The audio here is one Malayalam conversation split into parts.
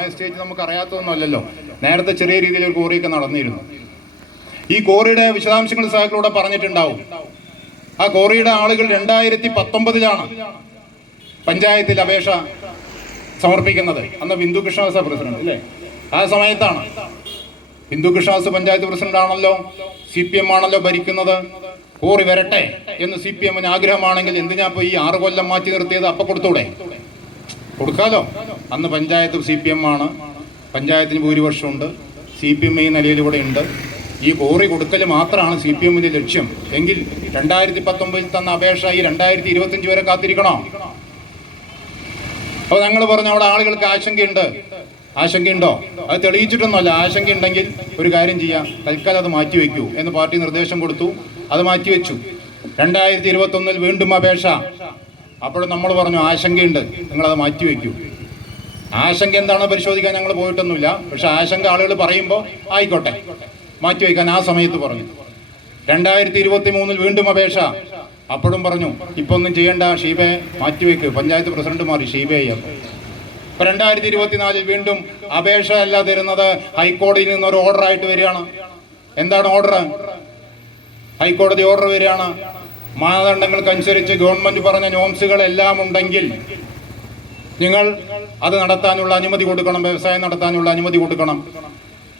ആ എസ്റ്റേറ്റ് നമുക്ക് അറിയാത്തതൊന്നുമല്ലല്ലോ നേരത്തെ ചെറിയ രീതിയിൽ ഒരു കോറിയൊക്കെ നടന്നിരുന്നു. ഈ കോറിയുടെ വിശദാംശങ്ങൾ സാഹിബിലൂടെ പറഞ്ഞിട്ടുണ്ടാവും. ആ കോറിയുടെ ആളുകൾ രണ്ടായിരത്തി പത്തൊമ്പതിലാണ് പഞ്ചായത്തിൽ അപേക്ഷ സമർപ്പിക്കുന്നത്. അന്ന് ബിന്ദു കൃഷ്ണദാസ പ്രസിഡന്റ് അല്ലേ? ആ സമയത്താണ്. ബിന്ദു കൃഷ്ണദാസ് പഞ്ചായത്ത് പ്രസിഡന്റ് ആണല്ലോ സി പി എം ആണല്ലോ ഭരിക്കുന്നത്. കോറി വരട്ടെ എന്ന് സി പി എമ്മിന് ആഗ്രഹമാണെങ്കിൽ എന്തിനാ ഇപ്പൊ ഈ ആറ് കൊല്ലം മാറ്റി നിർത്തിയത്? അപ്പൊ കൊടുത്തൂടെ? കൊടുക്കാലോ? അന്ന് പഞ്ചായത്ത് സി പി എം ആണ്. പഞ്ചായത്തിന് ഭൂരിപക്ഷമുണ്ട്. സി പി എം ഈ നിലയിൽ ഇവിടെ ഉണ്ട്. ഈ കോറി കൊടുക്കൽ മാത്രമാണ് സി പി എമ്മിന്റെ ലക്ഷ്യം. എങ്കിൽ രണ്ടായിരത്തി പത്തൊമ്പതിൽ തന്ന അപേക്ഷ ഈ രണ്ടായിരത്തി ഇരുപത്തിയഞ്ച് വരെ കാത്തിരിക്കണോ? അപ്പോൾ ഞങ്ങൾ പറഞ്ഞു അവിടെ ആളുകൾക്ക് ആശങ്കയുണ്ട്. ആശങ്കയുണ്ടോ? അത് തെളിയിച്ചിട്ടൊന്നുമല്ല. ആശങ്കയുണ്ടെങ്കിൽ ഒരു കാര്യം ചെയ്യാം. തൽക്കാലം അത് മാറ്റിവെക്കൂ എന്ന് പാർട്ടി നിർദ്ദേശം കൊടുത്തു. അത് മാറ്റിവെച്ചു രണ്ടായിരത്തി ഇരുപത്തൊന്നിൽ വീണ്ടും അപേക്ഷ. അപ്പോൾ നമ്മൾ പറഞ്ഞു ആശങ്കയുണ്ട്. നിങ്ങളത് മാറ്റിവെക്കൂ ആശങ്ക എന്താണോ പരിശോധിക്കാൻ ഞങ്ങൾ പോയിട്ടൊന്നുമില്ല. പക്ഷെ ആശങ്ക ആളുകൾ പറയുമ്പോൾ ആയിക്കോട്ടെ മാറ്റി മാറ്റിവെക്കാൻ ആ സമയത്ത് പറഞ്ഞു. രണ്ടായിരത്തി ഇരുപത്തി മൂന്നിൽ വീണ്ടും അപേക്ഷ. അപ്പോഴും പറഞ്ഞു ഇപ്പൊ ഒന്നും ചെയ്യേണ്ട ഷീബയെ മാറ്റിവെക്ക് പഞ്ചായത്ത് പ്രസിഡന്റ് മാറി ഷീബയെ ഇപ്പൊ രണ്ടായിരത്തി ഇരുപത്തിനാലിൽ വീണ്ടും അപേക്ഷ അല്ല തരുന്നത് ഹൈക്കോടതിയിൽ നിന്ന് ഒരു ഓർഡർ ആയിട്ട് വരികയാണ്. എന്താണ് ഓർഡർ ഹൈക്കോടതി ഓർഡർ വരികയാണ്. മാനദണ്ഡങ്ങൾക്കനുസരിച്ച് ഗവൺമെന്റ് പറഞ്ഞ നോംസുകൾ എല്ലാം ഉണ്ടെങ്കിൽ നിങ്ങൾ അത് നടത്താനുള്ള അനുമതി കൊടുക്കണം വ്യവസായം നടത്താനുള്ള അനുമതി കൊടുക്കണം.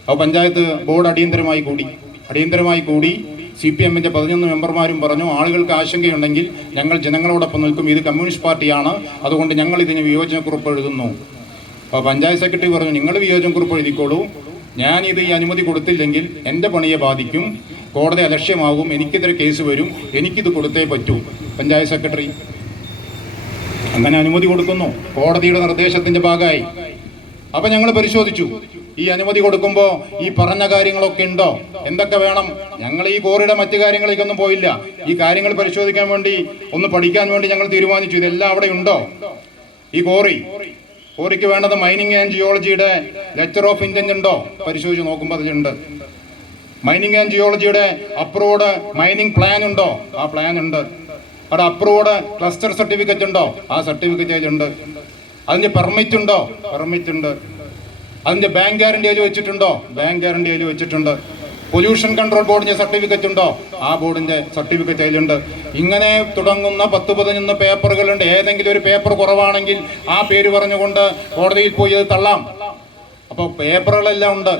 അപ്പോൾ പഞ്ചായത്ത് ബോർഡ് അടിയന്തരമായി കൂടി. അടിയന്തരമായി കൂടി സി പി എമ്മിന്റെ പതിനൊന്ന് മെമ്പർമാരും പറഞ്ഞു ആളുകൾക്ക് ആശങ്കയുണ്ടെങ്കിൽ ഞങ്ങൾ ജനങ്ങളോടൊപ്പം നിൽക്കും. ഇത് കമ്മ്യൂണിസ്റ്റ് പാർട്ടിയാണ്. അതുകൊണ്ട് ഞങ്ങൾ ഇതിന് വിയോജനക്കുറിപ്പ് എഴുതുന്നു. അപ്പോൾ പഞ്ചായത്ത് സെക്രട്ടറി പറഞ്ഞു നിങ്ങൾ വിയോജനക്കുറിപ്പ് എഴുതിക്കോളൂ. ഞാൻ ഇത് ഈ അനുമതി കൊടുത്തില്ലെങ്കിൽ എന്റെ പണിയെ ബാധിക്കും. കോടതി അലക്ഷ്യമാകും. എനിക്കെതിരെ കേസ് വരും. എനിക്കിത് കൊടുത്തേ പറ്റൂ. പഞ്ചായത്ത് സെക്രട്ടറി അങ്ങനെ അനുമതി കൊടുക്കുന്നു. കോടതിയുടെ നിർദ്ദേശത്തിന്റെ ഭാഗമായി. അപ്പൊ ഞങ്ങൾ പരിശോധിച്ചു. ഈ അനുമതി കൊടുക്കുമ്പോ ഈ പറഞ്ഞ കാര്യങ്ങളൊക്കെ ഉണ്ടോ? എന്തൊക്കെ വേണം? ഞങ്ങൾ ഈ കോറിയുടെ മറ്റു കാര്യങ്ങളിലേക്കൊന്നും പോയില്ല. ഈ കാര്യങ്ങൾ പരിശോധിക്കാൻ വേണ്ടി ഒന്ന് പഠിക്കാൻ വേണ്ടി ഞങ്ങൾ തീരുമാനിച്ചു. ഇതെല്ലാം അവിടെ ഉണ്ടോ? ഈ കോറി. കോറിക്ക് വേണ്ടത് മൈനിങ് ആൻഡ് ജിയോളജിയുടെ ലെറ്റർ ഓഫ് ഇന്റന്റ് ഉണ്ടോ? പരിശോധിച്ച് നോക്കുമ്പോൾ അതിലുണ്ട്. മൈനിങ് ആൻഡ് ജിയോളജിയുടെ അപ്രൂവ്ഡ് മൈനിങ് പ്ലാൻ ഉണ്ടോ? ആ പ്ലാൻ ഉണ്ട്. അവിടെ അപ്രൂവ്ഡ് ക്ലസ്റ്റർ സർട്ടിഫിക്കറ്റ് ഉണ്ടോ? ആ സർട്ടിഫിക്കറ്റ് ഉണ്ട് അതിന്റെ പെർമിറ്റ് ഉണ്ടോ? പെർമിറ്റ് ഉണ്ട്. അതിന്റെ ബാങ്ക് ഗ്യാരണ്ടി അതിൽ വെച്ചിട്ടുണ്ടോ? ബാങ്ക് ഗ്യാരണ്ടി അതിൽ വെച്ചിട്ടുണ്ട്. പൊല്യൂഷൻ കൺട്രോൾ ബോർഡിന്റെ സർട്ടിഫിക്കറ്റ് ഉണ്ടോ? ആ ബോർഡിന്റെ സർട്ടിഫിക്കറ്റ് അതിലുണ്ട്. ഇങ്ങനെ തുടങ്ങുന്ന പത്ത് പതിനൊന്ന് പേപ്പറുകളുണ്ട്. ഏതെങ്കിലും ഒരു പേപ്പർ കുറവാണെങ്കിൽ ആ പേര് പറഞ്ഞുകൊണ്ട് കോടതിയിൽ പോയി അത് തള്ളാം. അപ്പോൾ പേപ്പറുകളെല്ലാം ഉണ്ട്.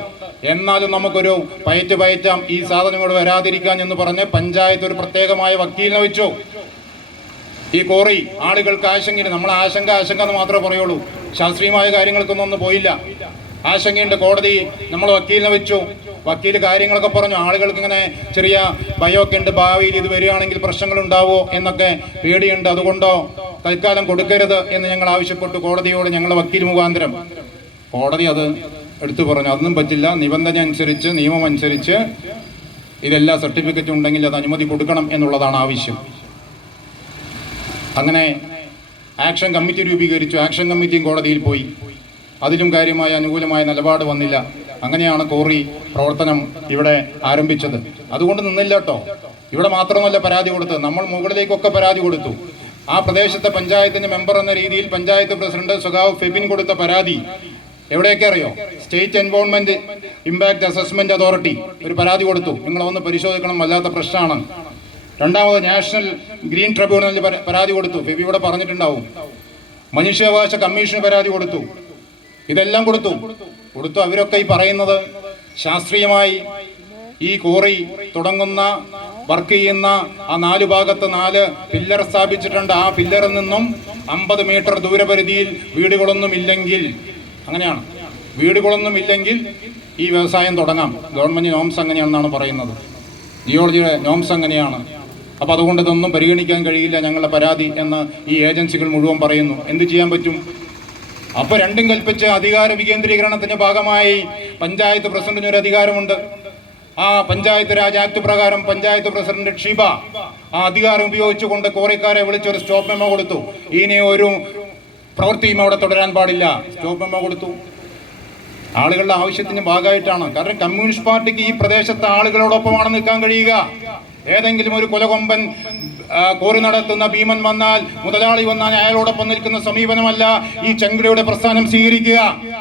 എന്നാലും നമുക്കൊരു പയറ്റ് പയറ്റാം ഈ സാധനം ഇവിടെ വരാതിരിക്കാൻ എന്ന് പറഞ്ഞ് പഞ്ചായത്ത് ഒരു പ്രത്യേകമായ വക്കീലിനെ വെച്ചു. ഈ കോറി ആളുകൾക്ക് ആശങ്കയുണ്ട്. നമ്മൾ ആശങ്ക ആശങ്ക എന്ന് മാത്രമേ പറയുള്ളൂ. ശാസ്ത്രീയമായ കാര്യങ്ങൾക്കൊന്നും ഒന്നും പോയില്ല. ആശങ്കയുണ്ട്. കോടതി നമ്മൾ വക്കീലിനെ വെച്ചു. വക്കീൽ കാര്യങ്ങളൊക്കെ പറഞ്ഞു. ആളുകൾക്ക് ഇങ്ങനെ ചെറിയ ഭയമൊക്കെ ഉണ്ട്. ഭാവിയിൽ ഇത് വരികയാണെങ്കിൽ പ്രശ്നങ്ങൾ ഉണ്ടാവോ എന്നൊക്കെ പേടിയുണ്ട്. അതുകൊണ്ടോ തൽക്കാലം കൊടുക്കരുത് എന്ന് ഞങ്ങൾ ആവശ്യപ്പെട്ടു. കോടതിയോട് ഞങ്ങൾ വക്കീൽ മുഖാന്തരം. കോടതി അത് എടുത്തു പറഞ്ഞു. അതൊന്നും പറ്റില്ല. നിബന്ധന അനുസരിച്ച് നിയമം അനുസരിച്ച് ഇതെല്ലാ സർട്ടിഫിക്കറ്റും ഉണ്ടെങ്കിൽ അത് അനുമതി കൊടുക്കണം എന്നുള്ളതാണ് ആവശ്യം. അങ്ങനെ ആക്ഷൻ കമ്മിറ്റി രൂപീകരിച്ചു. ആക്ഷൻ കമ്മിറ്റിയും കോടതിയിൽ പോയി. അതിലും കാര്യമായ അനുകൂലമായ നിലപാട് വന്നില്ല. അങ്ങനെയാണ് കോറി പ്രവർത്തനം ഇവിടെ ആരംഭിച്ചത്. അതുകൊണ്ട് നിന്നില്ല കേട്ടോ ഇവിടെ മാത്രമല്ല പരാതി കൊടുത്തത്. നമ്മൾ മുകളിലേക്കൊക്കെ പരാതി കൊടുത്തു. ആ പ്രദേശത്തെ പഞ്ചായത്തിന്റെ മെമ്പർ എന്ന രീതിയിൽ പഞ്ചായത്ത് പ്രസിഡന്റ് സുഖാവ് ഫെബിൻ കൊടുത്ത പരാതി എവിടെയൊക്കെ അറിയോ? State environment impact assessment authority ഒരു പരാതി കൊടുത്തു. നിങ്ങൾ ഒന്ന് പരിശോധിക്കണം. വല്ലാത്ത പ്രശ്നമാണ്. രണ്ടാമത് നാഷണൽ ഗ്രീൻ ട്രിബ്യൂണലിൽ പര- പരാതി കൊടുത്തു. ഫെബി ഇവിടെ പറഞ്ഞിട്ടുണ്ടാവും. മനുഷ്യാവകാശ കമ്മീഷന് പരാതി കൊടുത്തു. ഇതെല്ലാം കൊടുത്തു. കൊടുത്തു. അവരൊക്കെ ഈ പറയുന്നത് ശാസ്ത്രീയമായി ഈ കോറി തുടങ്ങുന്ന വർക്ക് ചെയ്യുന്ന ആ നാലു ഭാഗത്ത് നാല് പില്ലർ സ്ഥാപിച്ചിട്ടുണ്ട്. ആ പില്ലറിൽ നിന്നും അമ്പത് മീറ്റർ ദൂരപരിധിയിൽ വീടുകളൊന്നും ഇല്ലെങ്കിൽ അങ്ങനെയാണ്. വീടുകളൊന്നും ഇല്ലെങ്കിൽ ഈ വ്യവസായം തുടങ്ങാം. ഗവൺമെന്റ് നോംസ് അങ്ങനെയാണെന്നാണ് പറയുന്നത്. ജിയോളജിയുടെ നോംസ് അങ്ങനെയാണ്. അപ്പോൾ അതുകൊണ്ട് ഇതൊന്നും പരിഗണിക്കാൻ കഴിയില്ല ഞങ്ങളുടെ പരാതി എന്ന് ഈ ഏജൻസികൾ മുഴുവൻ പറയുന്നു. എന്ത് ചെയ്യാൻ പറ്റും? അപ്പോൾ രണ്ടും കൽപ്പിച്ച് അധികാര വികേന്ദ്രീകരണത്തിന്റെ ഭാഗമായി പഞ്ചായത്ത് പ്രസിഡന്റിന് ഒരു അധികാരമുണ്ട്. ആ പഞ്ചായത്ത് രാജ് ആക്ട് പ്രകാരം പഞ്ചായത്ത് പ്രസിഡന്റ് ഷീബ ആ അധികാരം ഉപയോഗിച്ചുകൊണ്ട് കോറിക്കാരെ വിളിച്ചൊരു സ്റ്റോപ്പ് മെമ്മോ കൊടുത്തു. ഇനി ഒരു പ്രവൃത്തിയും അവിടെ തുടരാൻ പാടില്ല. സ്റ്റോപ്പ് മെമ്മോ കൊടുത്തു. ആളുകളുടെ ആവശ്യത്തിന് ഭാഗമായിട്ടാണ്. കാരണം കമ്മ്യൂണിസ്റ്റ് പാർട്ടിക്ക് ഈ പ്രദേശത്തെ ആളുകളോടൊപ്പമാണ് നിൽക്കാൻ കഴിയുക. ഏതെങ്കിലും ഒരു കുലകൊമ്പൻ കോറി നടത്തുന്ന ഭീമൻ വന്നാൽ മുതലാളി വന്നാൽ അയാളോടൊപ്പം നിൽക്കുന്ന സമീപനമല്ല ഈ ചെങ്കുടിയുടെ പ്രസ്ഥാനം സ്വീകരിക്കുക.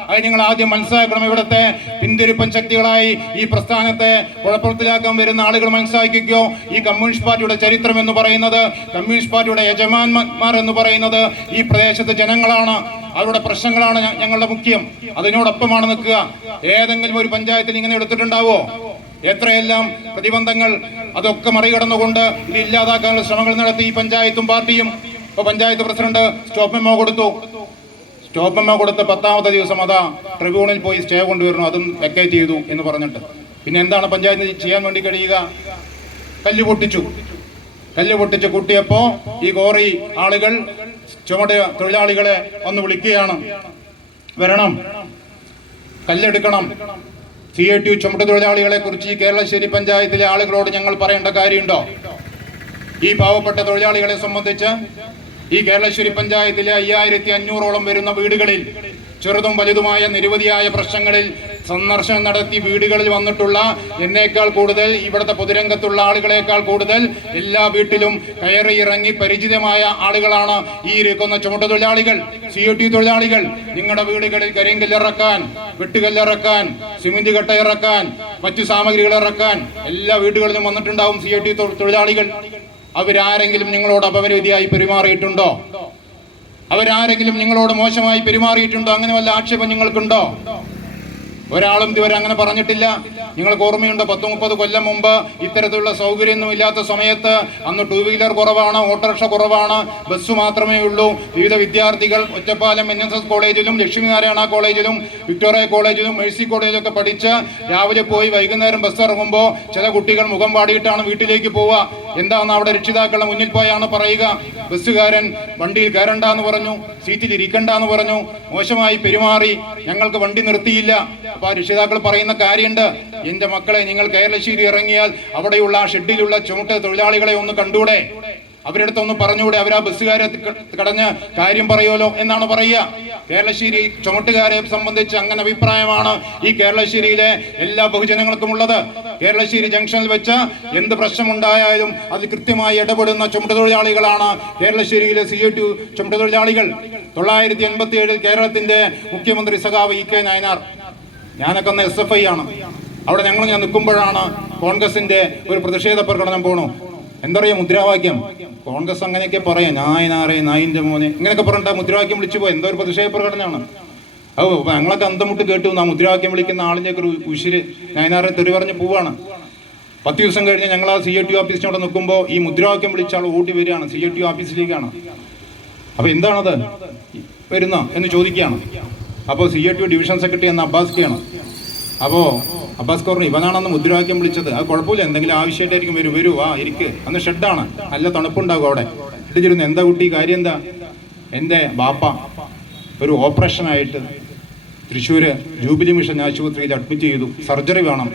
അത് നിങ്ങൾ ആദ്യം മനസ്സിലാക്കണം ഇവിടുത്തെ പിന്തിരിപ്പൻ ശക്തികളായി ഈ പ്രസ്ഥാനത്തെ കുഴപ്പത്തിലാക്കാൻ വരുന്ന ആളുകൾ മനസ്സിലാക്കിക്കോ. ഈ കമ്മ്യൂണിസ്റ്റ് പാർട്ടിയുടെ ചരിത്രം എന്ന് പറയുന്നത് കമ്മ്യൂണിസ്റ്റ് പാർട്ടിയുടെ യജമാന്മാർ എന്ന് പറയുന്നത് ഈ പ്രദേശത്തെ ജനങ്ങളാണ്. അവരുടെ പ്രശ്നങ്ങളാണ് ഞങ്ങളുടെ മുഖ്യം. അതിനോടൊപ്പമാണ് നിൽക്കുക. ഏതെങ്കിലും ഒരു പഞ്ചായത്തിൽ ഇങ്ങനെ എടുത്തിട്ടുണ്ടാവോ? എത്രയെല്ലാം പ്രതിബന്ധങ്ങൾ അതൊക്കെ മറികടന്നുകൊണ്ട് ഇത് ഇല്ലാതാക്കാനുള്ള ശ്രമങ്ങൾ നടത്തി ഈ പഞ്ചായത്തും പാർട്ടിയും. ഇപ്പൊ പഞ്ചായത്ത് പ്രസിഡന്റ് സ്റ്റോപ്പ് മെമ്മോ കൊടുത്തു. സ്റ്റോപ്പ് മെമ്മോ കൊടുത്ത പത്താമത്തെ ദിവസം അതാ ട്രിബ്യൂണിൽ പോയി സ്റ്റേ കൊണ്ടുവരുന്നു. അതും വെക്കേറ്റ് ചെയ്തു എന്ന് പറഞ്ഞിട്ട്. പിന്നെ എന്താണ് പഞ്ചായത്ത് ചെയ്യാൻ വേണ്ടി കഴിയുക? കല്ല് പൊട്ടിച്ചു. കല്ല് പൊട്ടിച്ച് കൂട്ടിയപ്പോ ഈ കോറി ആളുകൾ ചുമട തൊഴിലാളികളെ ഒന്ന് വിളിക്കുകയാണ്. വരണം. കല്ലെടുക്കണം. സി ഐ ടി ചുമട്ട് തൊഴിലാളികളെ കുറിച്ച് ഈ കേരളശ്ശേരി പഞ്ചായത്തിലെ ആളുകളോട് ഞങ്ങൾ പറയേണ്ട കാര്യമുണ്ടോ? ഈ പാവപ്പെട്ട തൊഴിലാളികളെ സംബന്ധിച്ച് ഈ കേരളശ്ശേരി പഞ്ചായത്തിലെ അയ്യായിരത്തി അഞ്ഞൂറോളം വരുന്ന വീടുകളിൽ ചെറുതും വലുതുമായ നിരവധിയായ പ്രശ്നങ്ങളിൽ സന്ദർശനം നടത്തി വീടുകളിൽ വന്നിട്ടുള്ള എന്നേക്കാൾ കൂടുതൽ ഇവിടുത്തെ പൊതുരംഗത്തുള്ള ആളുകളെക്കാൾ കൂടുതൽ എല്ലാ വീട്ടിലും കയറി ഇറങ്ങി പരിചിതമായ ആളുകളാണ് ഈ ഇരിക്കുന്ന ചുമട്ടുതൊഴിലാളികൾ സി ഒ ടി തൊഴിലാളികൾ. നിങ്ങളുടെ വീടുകളിൽ കരിങ്കല്ലിറക്കാൻ വെട്ടുകല്ലിറക്കാൻ സിമെന്റ് കട്ട ഇറക്കാൻ മറ്റു സാമഗ്രികൾ ഇറക്കാൻ എല്ലാ വീടുകളിലും വന്നിട്ടുണ്ടാവും സി ഒ ടി തൊഴിലാളികൾ. അവരാരെങ്കിലും നിങ്ങളോട് അപമര്യാദയായി പെരുമാറിയിട്ടുണ്ടോ? അവരാരെങ്കിലും നിങ്ങളോട് മോശമായി പെരുമാറിയിട്ടുണ്ടോ? അങ്ങനെ വല്ല ആക്ഷേപം നിങ്ങൾക്കുണ്ടോ? ഒരാളും ഇതുവരെ അങ്ങനെ പറഞ്ഞിട്ടില്ല. നിങ്ങൾക്ക് ഓർമ്മയുണ്ട് പത്ത് മുപ്പത് കൊല്ലം മുമ്പ് ഇത്തരത്തിലുള്ള സൗകര്യമൊന്നും ഇല്ലാത്ത സമയത്ത് അന്ന് ടൂ വീലർ കുറവാണ് ഓട്ടോറിക്ഷ കുറവാണ് ബസ് മാത്രമേ ഉള്ളൂ. വിവിധ വിദ്യാർത്ഥികൾ ഒറ്റപ്പാലം എൻ എസ് എസ് കോളേജിലും ലക്ഷ്മിനാരായണ കോളേജിലും വിക്ടോറിയ കോളേജിലും മേഴ്സി കോളേജിലൊക്കെ പഠിച്ച് രാവിലെ പോയി വൈകുന്നേരം ബസ് ഇറങ്ങുമ്പോൾ ചില കുട്ടികൾ മുഖം പാടിയിട്ടാണ് വീട്ടിലേക്ക് പോവുക. എന്താണെന്ന് അവിടെ രക്ഷിതാക്കളുടെ മുന്നിൽ പോയാണ് പറയുക. ബസ്സുകാരൻ വണ്ടിയിൽ കയറണ്ട എന്ന് പറഞ്ഞു സീറ്റിൽ ഇരിക്കണ്ടെന്ന് പറഞ്ഞു. മോശമായി പെരുമാറി ഞങ്ങൾക്ക് വണ്ടി നിർത്തിയില്ല. അപ്പൊ ആ രക്ഷിതാക്കൾ പറയുന്ന കാര്യമുണ്ട്. എന്റെ മക്കളെ നിങ്ങൾ കേരളശ്ശേരി ഇറങ്ങിയാൽ അവിടെയുള്ള ആ ഷെഡിലുള്ള ചുമട്ട് തൊഴിലാളികളെ ഒന്ന് കണ്ടൂടെ അവരുടെ ഒന്ന് പറഞ്ഞുകൂടെ? അവർ ആ ബസ്സുകാരെ കടഞ്ഞ് കാര്യം പറയുമല്ലോ എന്നാണ് പറയുക. കേരളശ്ശേരി ചുമട്ടുകാരെ സംബന്ധിച്ച് അങ്ങനെ അഭിപ്രായമാണ് ഈ കേരളശ്ശേരിയിലെ എല്ലാ ബഹുജനങ്ങൾക്കും ഉള്ളത്. കേരളശ്ശേരി ജംഗ്ഷനിൽ വെച്ച് എന്ത് പ്രശ്നമുണ്ടായാലും അത് കൃത്യമായി ഇടപെടുന്ന ചുമട്ടുതൊഴിലാളികളാണ് കേരളശ്ശേരിയിലെ സി ഐ ടി ചുമട്ടുതൊഴിലാളികൾ തൊള്ളായിരത്തി എൺപത്തി ഏഴിൽ കേരളത്തിന്റെ മുഖ്യമന്ത്രി സഖാവ് ഇ കെ നായനാർ. ഞാനൊക്കെ ഒന്ന് എസ് എഫ് ഐ ആണ്. അവിടെ ഞങ്ങൾ ഞാൻ നിൽക്കുമ്പോഴാണ് കോൺഗ്രസിന്റെ ഒരു പ്രതിഷേധ പ്രകടനം പോണു. എന്താ പറയുക മുദ്രാവാക്യം? കോൺഗ്രസ് അങ്ങനെയൊക്കെ പറയാം. നായനാറെ നായിന്റെ മോനെ. ഇങ്ങനെയൊക്കെ പറഞ്ഞിട്ട് മുദ്രാവാക്യം വിളിച്ചു പോയി. എന്തോ ഒരു പ്രതിഷേധ പ്രകടനമാണ്. ഓ ഞങ്ങളൊക്കെ അന്തമുട്ട് കേട്ടു. ആ മുദ്രാവാക്യം വിളിക്കുന്ന ആളിന്റെ ഒക്കെ ഒരു ഉശിര് നായനാറെ തെറി പറഞ്ഞ് പോവാണ്. പത്ത് ദിവസം കഴിഞ്ഞ് ഞങ്ങൾ ആ സി എ ടി ഓഫീസിന് അവിടെ നിൽക്കുമ്പോൾ ഈ മുദ്രാവാക്യം വിളിച്ച ആൾ ഓടി വരികയാണ്. സി എ ടി ഓഫീസിലേക്കാണ് അപ്പൊ എന്താണത്? വരുന്ന? എന്ന് ചോദിക്കുകയാണ്. അപ്പോൾ C A T division secretary എന്ന അബ്ബാസ്കിയാണ്. അപ്പോൾ അബ്ബാസ് കോറിന് ഇവനാണെന്ന് മുദ്രാവാക്യം വിളിച്ചത്. അത് കുഴപ്പമില്ല. എന്തെങ്കിലും ആവശ്യമായിട്ടായിരിക്കും വരും. വരൂ. ആ ഇരിക്ക്. അന്ന് ഷെഡാണ് നല്ല തണുപ്പുണ്ടാകും അവിടെ. ഇട്ടിരുന്നു എന്താ കുട്ടി? കാര്യം എന്താ? എന്റെ ബാപ്പ ഒരു ഓപ്പറേഷനായിട്ട് തൃശ്ശൂര് ജൂബിലി മിഷൻ ആശുപത്രിയിൽ അഡ്മിറ്റ് ചെയ്തു. സർജറി വേണം.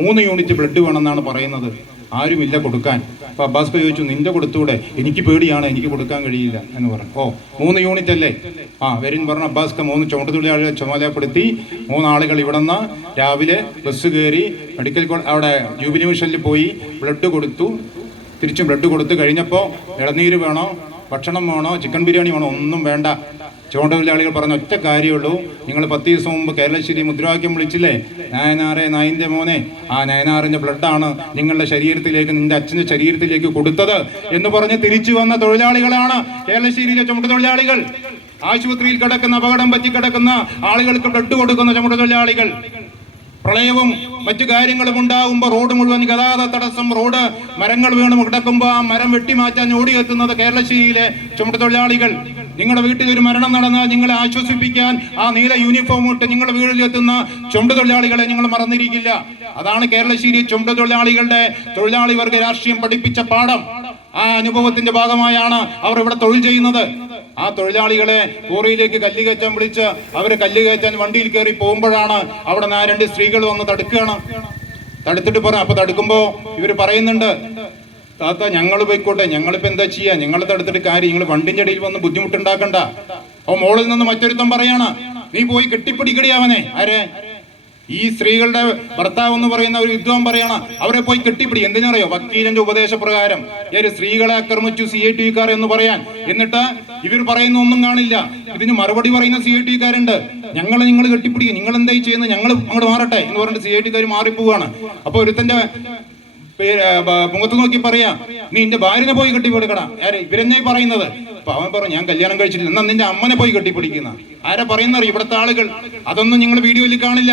മൂന്ന് യൂണിറ്റ് ബ്ലഡ് വേണമെന്നാണ് പറയുന്നത്. ആരുമില്ല കൊടുക്കാൻ. അപ്പൊ അബ്ബാസ് ചോദിച്ചു നിന്റെ കൊടുത്തൂടെ? എനിക്ക് പേടിയാണ് എനിക്ക് കൊടുക്കാൻ കഴിയില്ല എന്ന് പറഞ്ഞു. ഓ മൂന്ന് യൂണിറ്റ് അല്ലേ? ആ വരിൻ പറഞ്ഞു അബ്ബാസ് മൂന്ന് ചുമട്ടുതൊഴിലാളികളെ ചുമതലപ്പെടുത്തി മൂന്നാളുകൾ ഇവിടെ നിന്ന് രാവിലെ ബസ് കയറി മെഡിക്കൽ അവിടെ ജൂബിലി മിഷനിൽ പോയി ബ്ലഡ് കൊടുത്തു. തിരിച്ചും ബ്ലഡ് കൊടുത്തു കഴിഞ്ഞപ്പോൾ ഇളനീര് വേണോ? ഭക്ഷണം വേണോ? ചിക്കൻ ബിരിയാണി വേണോ? ഒന്നും വേണ്ട. ചുമട്ടുതൊഴിലാളികൾ പറഞ്ഞ ഒറ്റ കാര്യമുള്ളൂ. നിങ്ങൾ പത്ത് ദിവസം മുമ്പ് കേരളശ്ശേരി മുദ്രാവാക്യം വിളിച്ചില്ലേ? നയനാറെ നയന്റെ മോനെ. ആ നയനാറിന്റെ ബ്ലഡാണ് നിങ്ങളുടെ ശരീരത്തിലേക്ക് നിന്റെ അച്ഛന്റെ ശരീരത്തിലേക്ക് കൊടുത്തത് എന്ന് പറഞ്ഞ് തിരിച്ചു വന്ന തൊഴിലാളികളാണ് കേരളശ്ശേരിയിലെ ചുമട്ടുതൊഴിലാളികൾ ആശുപത്രിയിൽ കിടക്കുന്ന അപകടം പറ്റി കിടക്കുന്ന ആളുകൾക്ക് ബ്ലഡ് കൊടുക്കുന്ന ചുമട്ടുതൊഴിലാളികൾ പ്രളയവും മറ്റു കാര്യങ്ങളും ഉണ്ടാകുമ്പോൾ റോഡ് മുഴുവൻ ഗതാഗത തടസ്സം റോഡ് മരങ്ങൾ വീണ് കിടക്കുമ്പോൾ ആ മരം വെട്ടിമാറ്റാൻ ഓടിയെത്തുന്നത് കേരളശ്ശേരിയിലെ ചുമട്ടുതൊഴിലാളികൾ നിങ്ങളുടെ വീട്ടിൽ ഒരു മരണം നടന്നാൽ നിങ്ങളെ ആശ്വസിപ്പിക്കാൻ ആ നീല യൂണിഫോം ഇട്ട് നിങ്ങളുടെ വീട്ടിലെത്തുന്ന ചുമട്ടുതൊഴിലാളികളെ നിങ്ങൾ മറന്നിരിക്കില്ല. അതാണ് കേരളശ്ശേരി ചുമട്ടുതൊഴിലാളികളുടെ തൊഴിലാളി വർഗ രാഷ്ട്രീയം പഠിപ്പിച്ച പാഠം. ആ അനുഭവത്തിന്റെ ഭാഗമായാണ് അവർ ഇവിടെ തൊഴിൽ ചെയ്യുന്നത്. ആ തൊഴിലാളികളെ കോറിയിലേക്ക് കല്ല് കയറ്റാൻ വിളിച്ച് അവർ കല്ല് കയറ്റാൻ വണ്ടിയിൽ കയറി പോകുമ്പോഴാണ് അവിടെ നിന്ന് ആ രണ്ട് സ്ത്രീകൾ വന്ന് തടുക്കുകയാണ്. തടുത്തിട്ട് പറഞ്ഞു അപ്പൊ തടുക്കുമ്പോ ഇവർ പറയുന്നുണ്ട് താത്ത ഞങ്ങൾ പോയിക്കോട്ടെ. ഞങ്ങളിപ്പോ എന്താ ചെയ്യാ? ഞങ്ങൾ തടുത്തിട്ട് കാര്യം. നിങ്ങൾ വണ്ടിന്റെ ഇടയിൽ വന്ന് ബുദ്ധിമുട്ടുണ്ടാക്കണ്ട. ഓ മോളിൽ നിന്ന് മറ്റൊരുത്തം പറയാണ് നീ പോയി കെട്ടിപ്പിടിക്കടി അവനെ. ആരെ? ഈ സ്ത്രീകളുടെ ഭർത്താവ് എന്ന് പറയുന്ന ഒരു വിദ്വാൻ പറയണ അവരെ പോയി കെട്ടിപ്പിടി. എന്തിനറിയോ? വക്കീലിന്റെ ഉപദേശപ്രകാരം. ഒരു സ്ത്രീകളെ ആക്രമിച്ചു സി ഐ ടി കാർ എന്ന് പറയാൻ. എന്നിട്ട് ഇവർ പറയുന്ന ഒന്നും കാണില്ല. ഇതിന് മറുപടി പറയുന്ന സി ഐ ടി കാരുണ്ട്. ഞങ്ങൾ നിങ്ങൾ കെട്ടിപ്പിടിക്കുക നിങ്ങൾ എന്തായി ചെയ്യുന്നത് ഞങ്ങൾ അങ്ങോട്ട് മാറട്ടെ. എന്ന് പറഞ്ഞിട്ട് സി ഐ ടി കാർ മാറിപ്പോവാണ്. അപ്പൊ ഒരുത്തന്റെ മുഖത്ത് നോക്കി പറയാ. നീ നിന്റെ ഭാര്യനെ പോയി കെട്ടിപ്പിടിക്കടാ. ആരെ? ഇവരെന്നെ പറയുന്നത്. അപ്പൊ അവൻ പറഞ്ഞു ഞാൻ കല്യാണം കഴിച്ചിട്ടില്ല. എന്നാ നിന്റെ അമ്മനെ പോയി കെട്ടിപ്പിടിക്കുന്ന. ആരാ പറയുന്നറിയ ഇവിടുത്തെ ആളുകൾ? അതൊന്നും നിങ്ങൾ വീഡിയോയിൽ കാണില്ല.